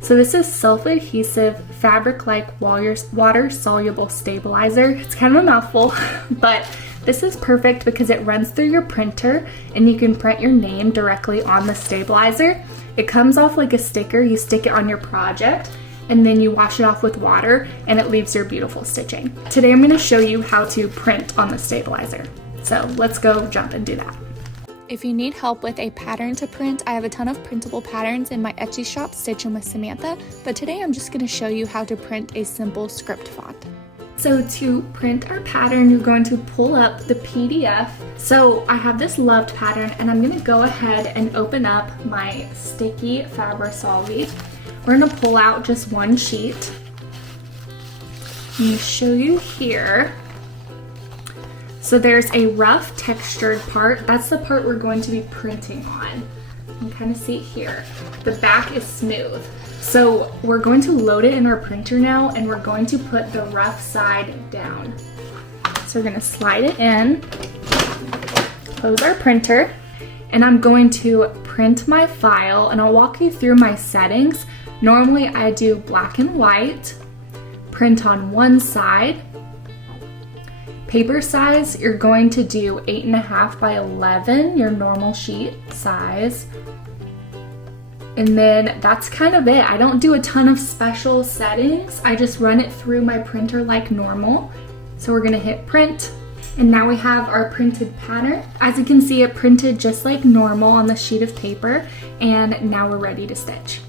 So this is self-adhesive, fabric-like water-soluble stabilizer. It's kind of a mouthful, but this is perfect because it runs through your printer and you can print your name directly on the stabilizer. It comes off like a sticker. You stick it on your project and then you wash it off with water and it leaves your beautiful stitching. Today I'm going to show you how to print on the stabilizer. So let's go jump and do that. If you need help with a pattern to print, I have a ton of printable patterns in my Etsy shop, Stitching with Samantha, but today I'm just going to show you how to print a simple script font. So to print our pattern, you're going to pull up the PDF. So I have this loved pattern and I'm going to go ahead and open up my sticky Fabri-Solvi. We're going to pull out just one sheet. Let me show you here. So there's a rough textured part. That's the part we're going to be printing on. You can kind of see it here. The back is smooth. So we're going to load it in our printer now and we're going to put the rough side down. So we're going to slide it in, close our printer, and I'm going to print my file and I'll walk you through my settings. Normally I do black and white, print on one side. Paper size, you're going to do 8.5 by 11, your normal sheet size. And then that's kind of it. I don't do a ton of special settings. I just run it through my printer like normal. So we're gonna hit print. And now we have our printed pattern. As you can see, it printed just like normal on the sheet of paper. And now we're ready to stitch.